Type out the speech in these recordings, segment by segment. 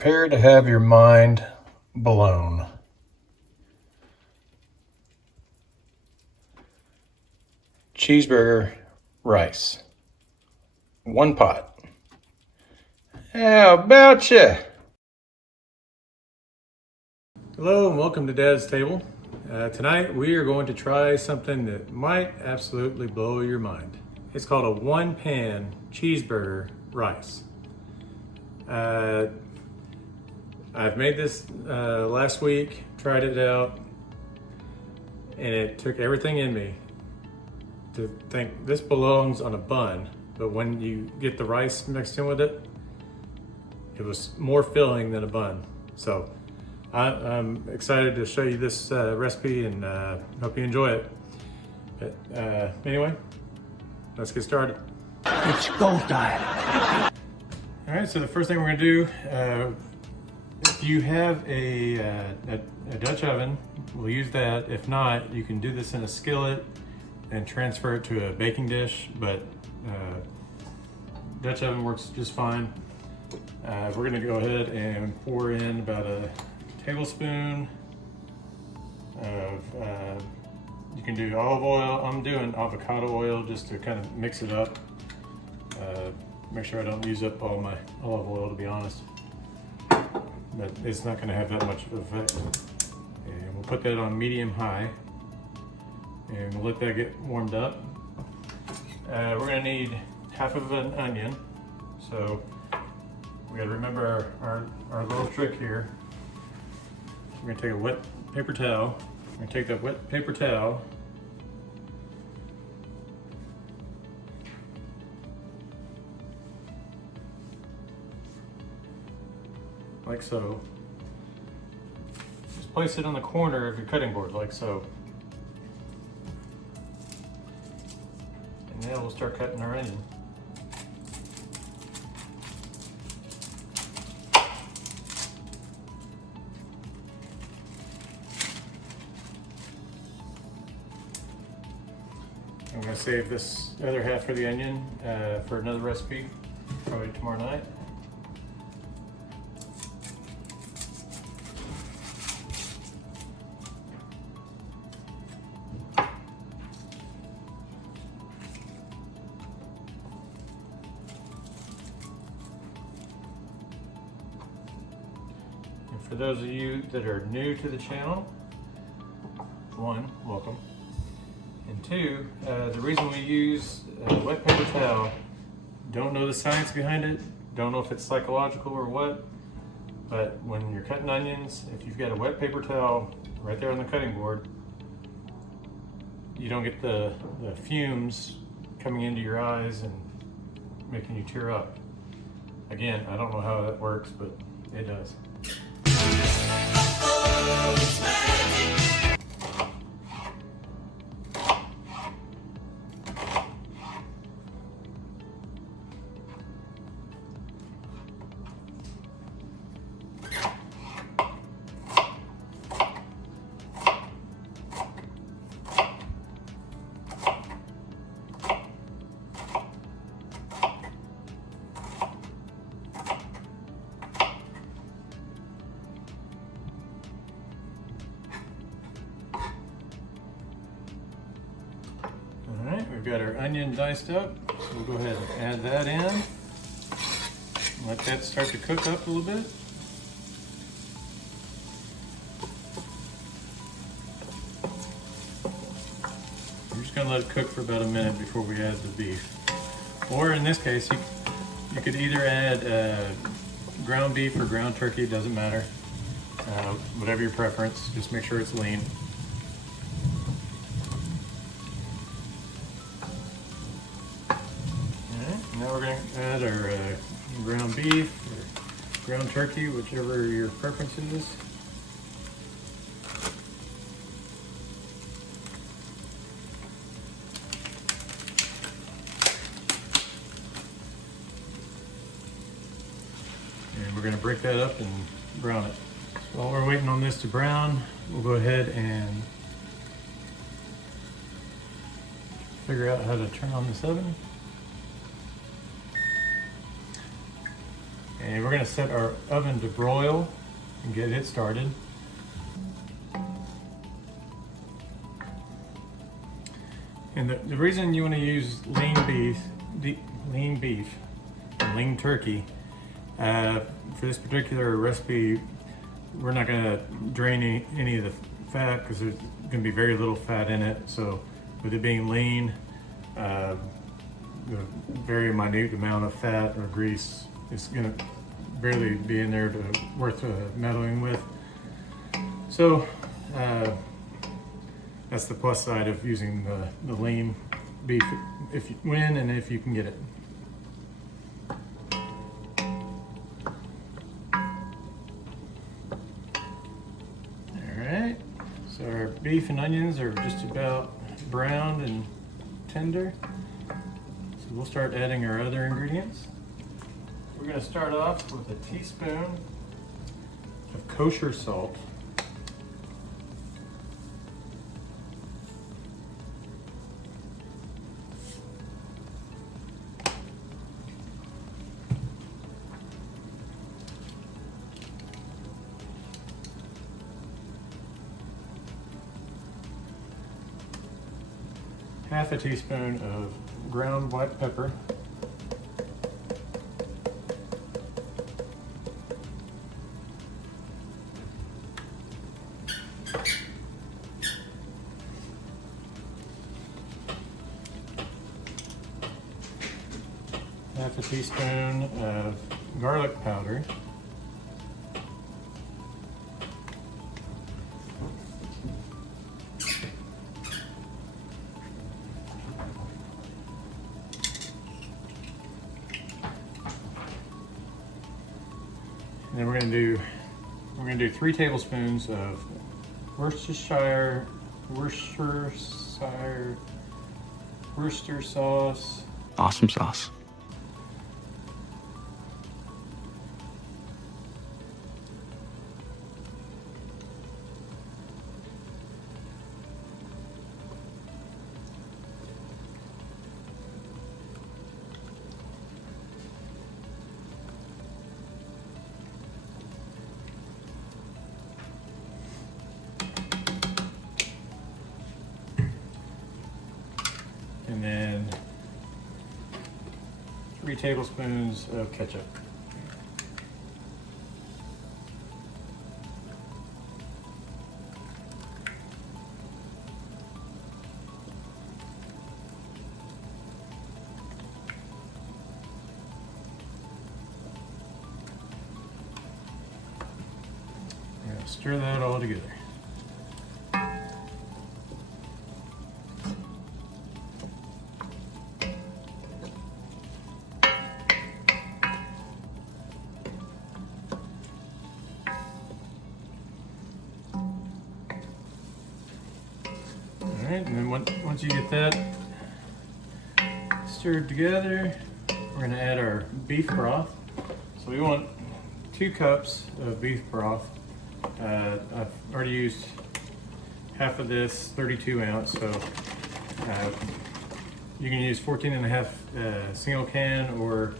Prepare to have your mind blown. Cheeseburger rice. 1 pot. How about ya? Hello and welcome to Dad's Table. Tonight we are going to try something that might absolutely blow your mind. It's called a 1-pan cheeseburger rice. I've made this last week, tried it out, and it took everything in me to think this belongs on a bun, but when you get the rice mixed in with it, it was more filling than a bun. So I'm excited to show you this recipe and hope you enjoy it. But anyway, let's get started. It's go time. All right, so the first thing we're gonna do, if you have a Dutch oven, we'll use that. If not, you can do this in a skillet and transfer it to a baking dish, but Dutch oven works just fine. We're gonna go ahead and pour in about a tablespoon of, you can do olive oil. I'm doing avocado oil just to kind of mix it up. Make sure I don't use up all my olive oil, to be honest. But it's not gonna have that much effect. And we'll put that on medium-high, and we'll let that get warmed up. We're gonna need half of an onion. So we gotta remember our little trick here. We're gonna take a wet paper towel. We're gonna take that wet paper towel, like so. Just place it on the corner of your cutting board, like so. And now we'll start cutting our onion. I'm going to save this other half for the onion for another recipe, probably tomorrow night. And for those of you that are new to the channel, 1, welcome. And 2, the reason we use a wet paper towel, don't know the science behind it, don't know if it's psychological or what, but when you're cutting onions, if you've got a wet paper towel right there on the cutting board, you don't get the fumes coming into your eyes and making you tear up. Again, I don't know how that works, but it does. We've got our onion diced up, so we'll go ahead and add that in. Let that start to cook up a little bit. We're just going to let it cook for about a minute before we add the beef. Or in this case, you could either add ground beef or ground turkey, it doesn't matter. Whatever your preference, just make sure it's lean. Now we're going to add our ground beef or ground turkey, whichever your preference is. And we're going to break that up and brown it. So while we're waiting on this to brown, we'll go ahead and figure out how to turn on this oven. And we're gonna set our oven to broil and get it started. And the reason you want to use lean beef, and lean turkey, for this particular recipe, we're not going to drain any of the fat because there's going to be very little fat in it. So with it being lean, the very minute amount of fat or grease is going to barely be in there worth meddling with. So that's the plus side of using the lean beef when and if you can get it. Alright, so our beef and onions are just about browned and tender. So we'll start adding our other ingredients. We're going to start off with a teaspoon of kosher salt. Half a teaspoon of ground white pepper. Half a teaspoon of garlic powder. And then we're gonna do 3 tablespoons of Worchester sauce. Awesome sauce. And then 3 tablespoons of ketchup. We're gonna stir that all together. Alright, and then once you get that stirred together, we're going to add our beef broth. So we want 2 cups of beef broth. I've already used half of this 32 ounce, so you can use 14.5 single can or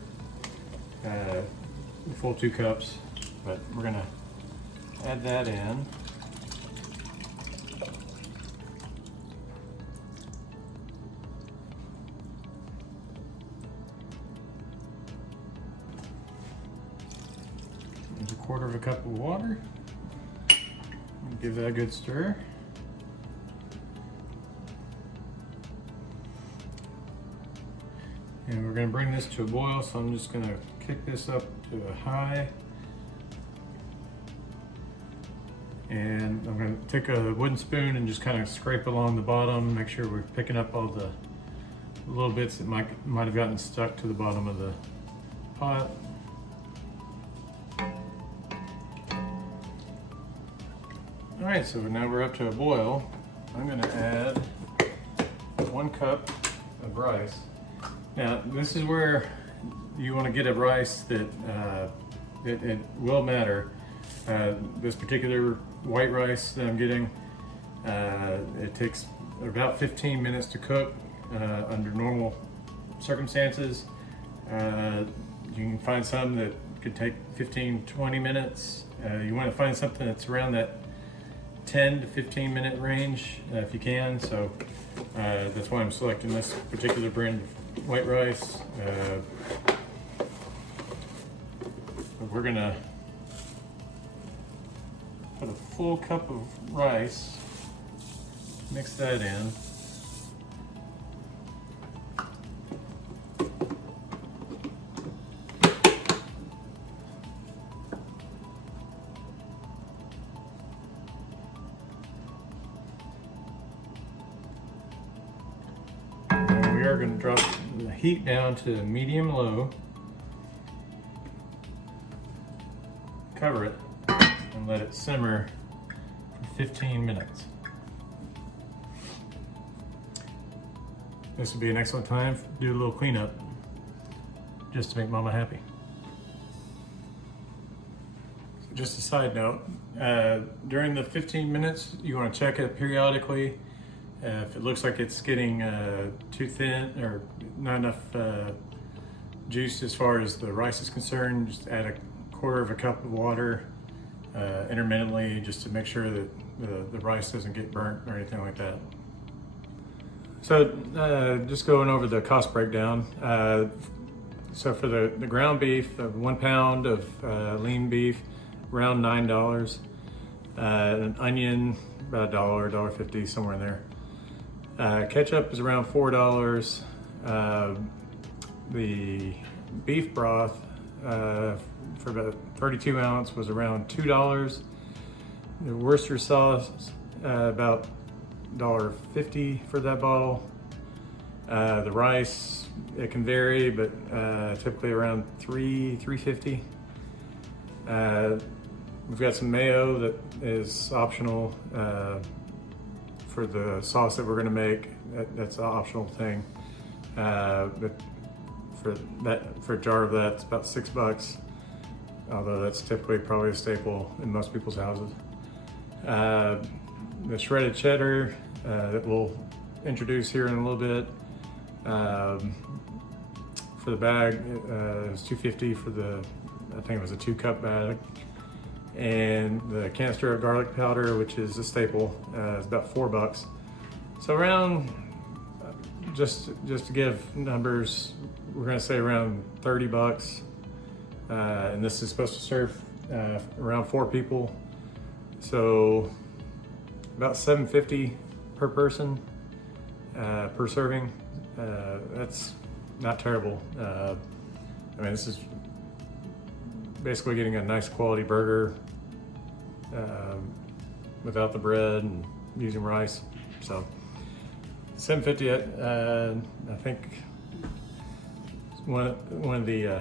the full 2 cups, but we're going to add that in. There's a 1/4 cup of water. Give that a good stir. And we're going to bring this to a boil, so I'm just going to kick this up to a high. And I'm going to take a wooden spoon and just kind of scrape along the bottom, make sure we're picking up all the little bits that might have gotten stuck to the bottom of the pot. Alright, so now we're up to a boil. I'm going to add 1 cup of rice. Now, this is where you want to get a rice that it will matter. This particular white rice that I'm getting, it takes about 15 minutes to cook under normal circumstances. You can find some that could take 15-20 minutes. You want to find something that's around that 10 to 15 minute range if you can. So that's why I'm selecting this particular brand of white rice. We're gonna put a full cup of rice, mix that in. And we are going to drop the heat down to medium-low. Cover it and let it simmer for 15 minutes. This would be an excellent time to do a little cleanup just to make Mama happy. So just a side note, during the 15 minutes you want to check it periodically. If it looks like it's getting too thin or not enough juice as far as the rice is concerned, just add a quarter of a cup of water intermittently, just to make sure that the rice doesn't get burnt or anything like that. So just going over the cost breakdown. So for the ground beef, 1 pound of lean beef, around $9. An onion, about $1, $1.50, somewhere in there. Ketchup is around $4. The beef broth for about 32 ounce was around $2. The Worcester sauce, about $1.50 for that bottle. The rice, it can vary, but typically around $3.50. We've got some mayo that is optional for the sauce that we're going to make. That's an optional thing. But for a jar of that, it's about $6. Although that's typically probably a staple in most people's houses. The shredded cheddar that we'll introduce here in a little bit. For the bag, it was $2.50 for the, I think it was a 2-cup bag. And the canister of garlic powder, which is a staple, is about $4. So around, just to give numbers, we're gonna say around $30. And this is supposed to serve around 4 people. So about $7.50 per person per serving. That's not terrible. I mean, this is basically getting a nice quality burger without the bread and using rice. So $7.50. I think one of the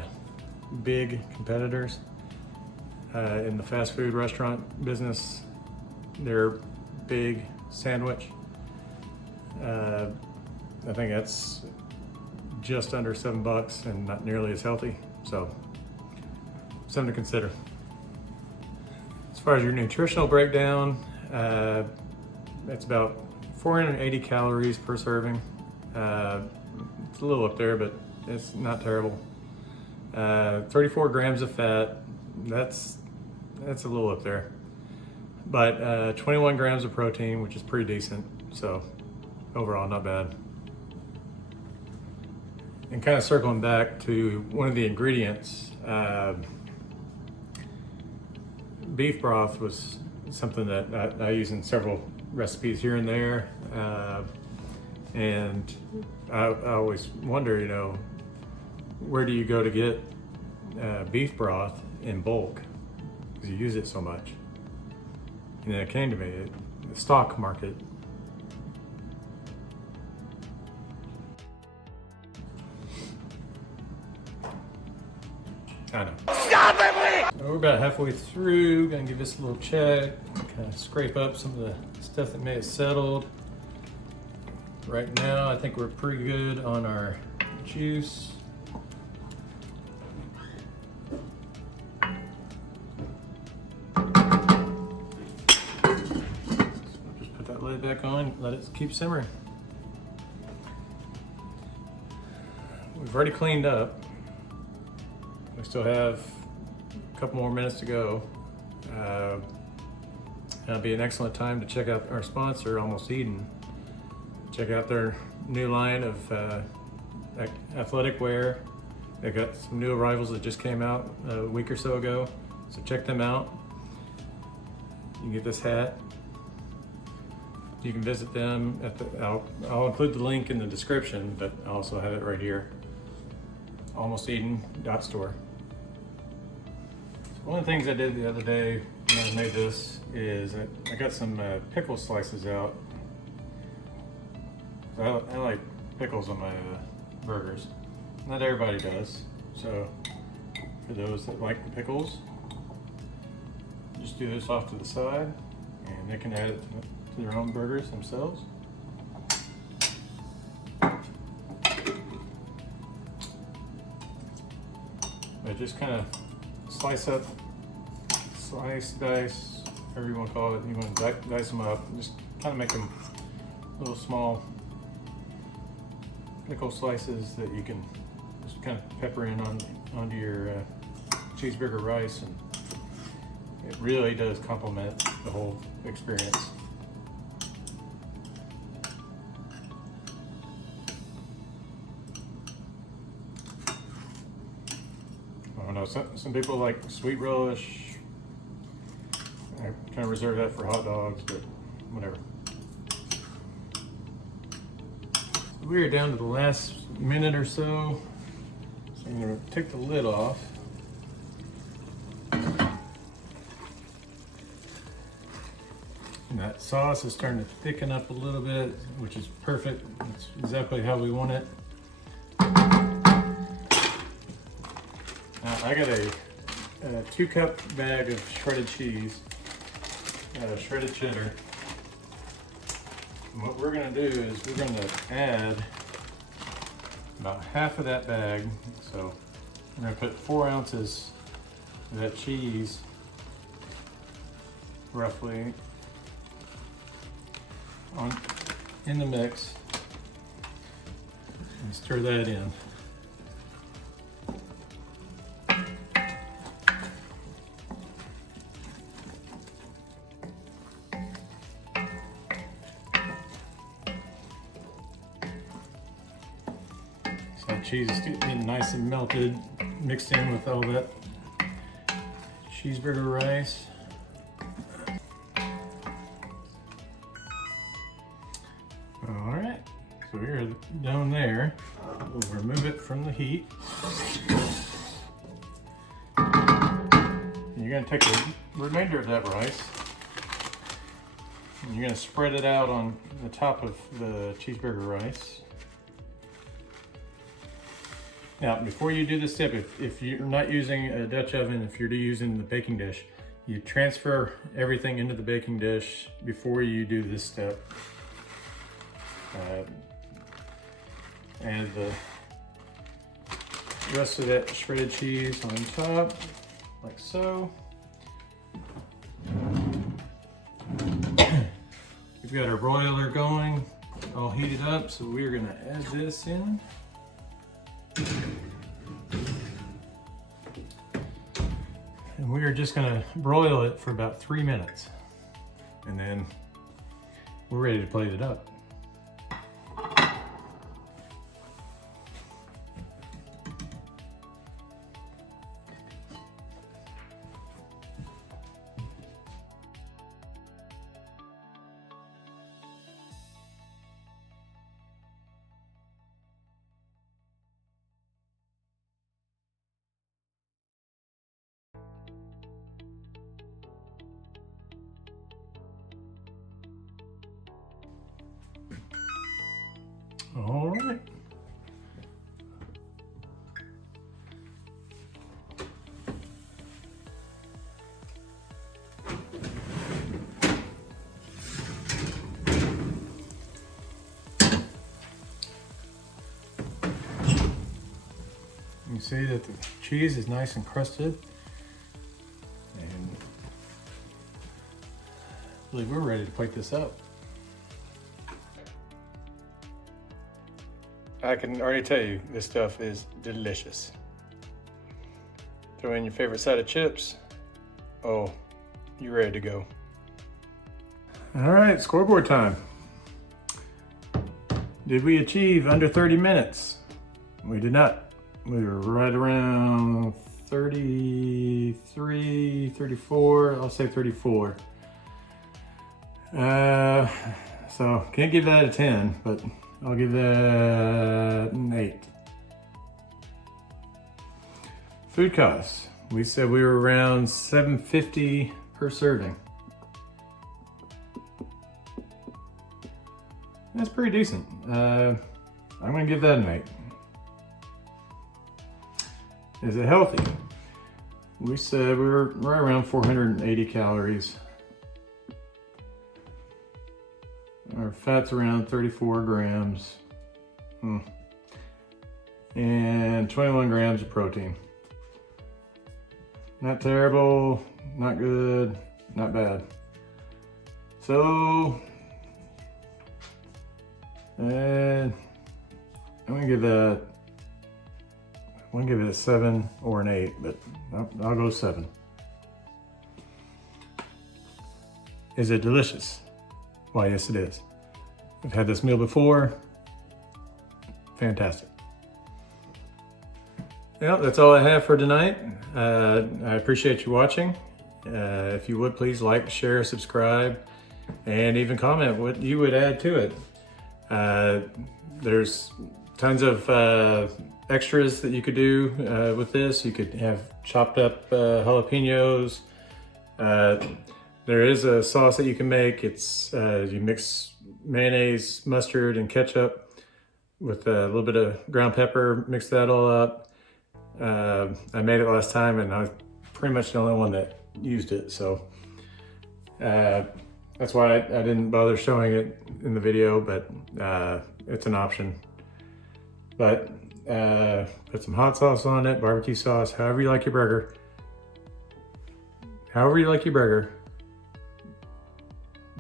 big competitors in the fast food restaurant business, their big sandwich. I think that's just under $7 and not nearly as healthy. So something to consider. As far as your nutritional breakdown, it's about 480 calories per serving. It's a little up there, but it's not terrible. 34 grams of fat, that's a little up there. But 21 grams of protein, which is pretty decent. So overall, not bad. And kind of circling back to one of the ingredients, beef broth was something that I use in several recipes here and there. And I always wonder, where do you go to get beef broth in bulk? Because you use it so much. And then it came to me, the stock market. I know. Stop it, please! So we're about halfway through. Gonna give this a little check. Kind of scrape up some of the stuff that may have settled. Right now, I think we're pretty good on our juice. Just put that lid back on, let it keep simmering. We've already cleaned up. We still have couple more minutes to go. That'll be an excellent time to check out our sponsor, Almost Eden. Check out their new line of athletic wear. They've got some new arrivals that just came out a week or so ago, so check them out. You can get this hat. You can visit them at I'll include the link in the description, but I also have it right here. AlmostEden.store. So one of the things I did the other day when I made this is I got some pickle slices out. I like pickles on my burgers. Not everybody does, so for those that like the pickles, just do this off to the side, and they can add it to their own burgers themselves. But just kind of slice, dice, whatever you want to call it. You want to dice them up, and just kind of make them little small pickle slices that you can just kind of pepper in onto your cheeseburger rice, and it really does complement the whole experience. I don't know, some people like sweet relish. I kind of reserve that for hot dogs, but whatever. We are down to the last minute or so. So I'm going to take the lid off. And that sauce is starting to thicken up a little bit, which is perfect. That's exactly how we want it. Now I got a 2-cup bag of shredded cheese, shredded cheddar. And what we're going to do is we're going to add about half of that bag. So I'm going to put 4 ounces of that cheese, roughly, in the mix, and stir that in. Cheese is getting nice and melted, mixed in with all that cheeseburger rice. All right, so we're done there. We'll remove it from the heat. And you're gonna take the remainder of that rice and you're gonna spread it out on the top of the cheeseburger rice. Now, before you do this step, if you're not using a Dutch oven, if you're using the baking dish, you transfer everything into the baking dish before you do this step. Add the rest of that shredded cheese on top, like so. We've got our broiler going, all heated up, so we're gonna add this in. And we are just gonna broil it for about 3 minutes. And then we're ready to plate it up. All right. You can see that the cheese is nice and crusted. And I believe we're ready to plate this up. I can already tell you this stuff is delicious. Throw in your favorite side of chips. Oh, you're ready to go. All right, scoreboard time. Did we achieve under 30 minutes? We did not. We were right around 33, 34, I'll say 34. So can't give that a 10, but I'll give that an 8. Food costs. We said we were around $7.50 per serving. That's pretty decent. I'm gonna give that an 8. Is it healthy? We said we were right around 480 calories. Our fat's around 34 grams. And 21 grams of protein. Not terrible, not good, not bad. So, I'm gonna give it a 7 or an 8, but I'll go 7. Is it delicious? Why, yes it is. I've had this meal before. Fantastic. Well, that's all I have for tonight. I appreciate you watching. If you would, please like, share, subscribe, and even comment what you would add to it. There's tons of extras that you could do with this. You could have chopped up jalapenos. There is a sauce that you can make. It's you mix mayonnaise, mustard, and ketchup with a little bit of ground pepper, mix that all up. I made it last time and I was pretty much the only one that used it, so that's why I didn't bother showing it in the video, but it's an option. But put some hot sauce on it, barbecue sauce, however you like your burger. However you like your burger,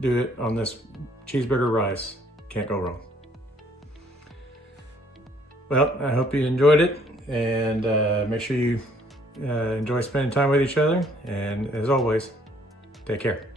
do it on this cheeseburger rice. Can't go wrong. Well, I hope you enjoyed it, and make sure you enjoy spending time with each other. And as always, take care.